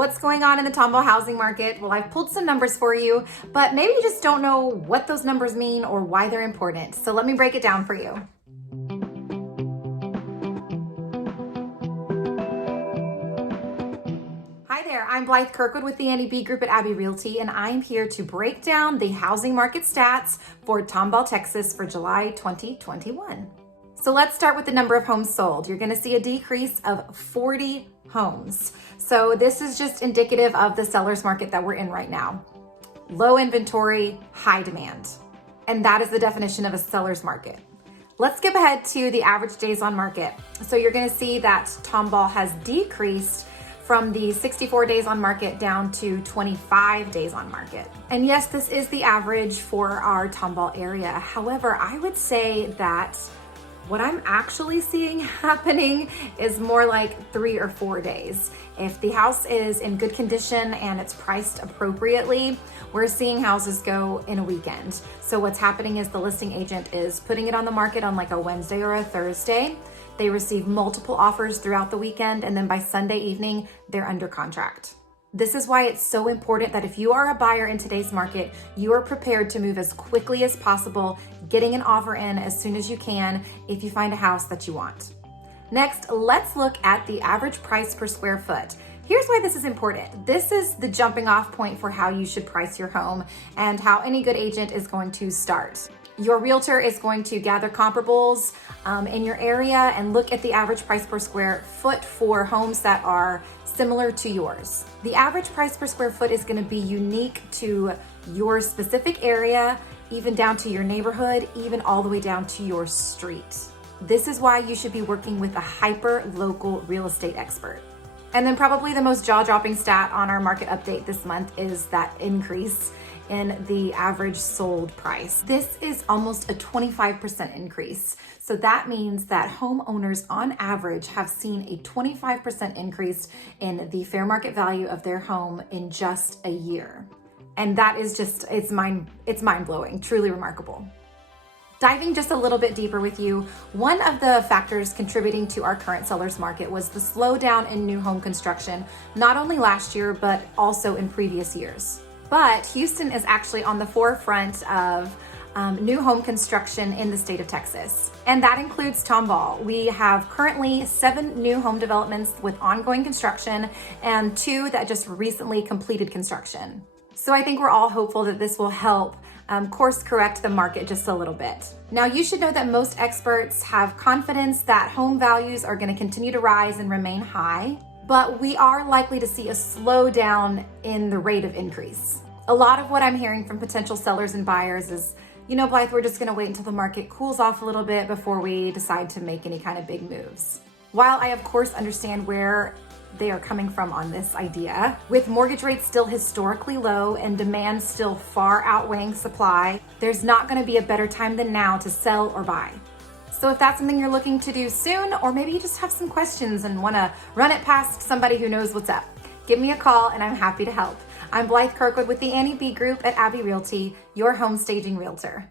What's going on in the Tomball housing market? Well, I've pulled some numbers for you, but maybe you just don't know what those numbers mean or why they're important. So let me break it down for you. Hi there, I'm Blythe Kirkwood with the Annie B Group at Abbey Realty, and I'm here to break down the housing market stats for Tomball, Texas for July 2021. So let's start with the number of homes sold. You're gonna see a decrease of 40 homes. So this is just indicative of the seller's market that we're in right now. Low inventory, high demand. And that is the definition of a seller's market. Let's skip ahead to the average days on market. So you're gonna see that Tomball has decreased from the 64 days on market down to 25 days on market. And yes, this is the average for our Tomball area. However, I would say that what I'm actually seeing happening is more like 3 or 4 days. If the house is in good condition and it's priced appropriately, we're seeing houses go in a weekend. So what's happening is the listing agent is putting it on the market on like a Wednesday or a Thursday. They receive multiple offers throughout the weekend, and then by Sunday evening, they're under contract. This is why it's so important that if you are a buyer in today's market, you are prepared to move as quickly as possible, getting an offer in as soon as you can if you find a house that you want. Next, let's look at the average price per square foot. Here's why this is important. This is the jumping off point for how you should price your home and how any good agent is going to start. Your realtor is going to gather comparables in your area and look at the average price per square foot for homes that are similar to yours. The average price per square foot is going to be unique to your specific area, even down to your neighborhood, even all the way down to your street. This is why you should be working with a hyper-local real estate expert. And then probably the most jaw-dropping stat on our market update this month is that increase in the average sold price. This is almost a 25% increase. So that means that homeowners on average have seen a 25% increase in the fair market value of their home in just a year. And that is just, it's mind-blowing, truly remarkable. Diving just a little bit deeper with you, one of the factors contributing to our current seller's market was the slowdown in new home construction, not only last year, but also in previous years. But Houston is actually on the forefront of new home construction in the state of Texas. And that includes Tomball. We have currently 7 new home developments with ongoing construction and 2 that just recently completed construction. So I think we're all hopeful that this will help course correct the market just a little bit. Now, you should know that most experts have confidence that home values are going to continue to rise and remain high, but we are likely to see a slowdown in the rate of increase. A lot of what I'm hearing from potential sellers and buyers is, you know, Blythe, we're just going to wait until the market cools off a little bit before we decide to make any kind of big moves. While I, of course, understand where they are coming from on this idea, with mortgage rates still historically low and demand still far outweighing supply, there's not going to be a better time than now to sell or buy. So if that's something you're looking to do soon, or maybe you just have some questions and want to run it past somebody who knows what's up, give me a call and I'm happy to help. I'm Blythe Kirkwood with the Annie B Group at Abbey Realty, your home staging realtor.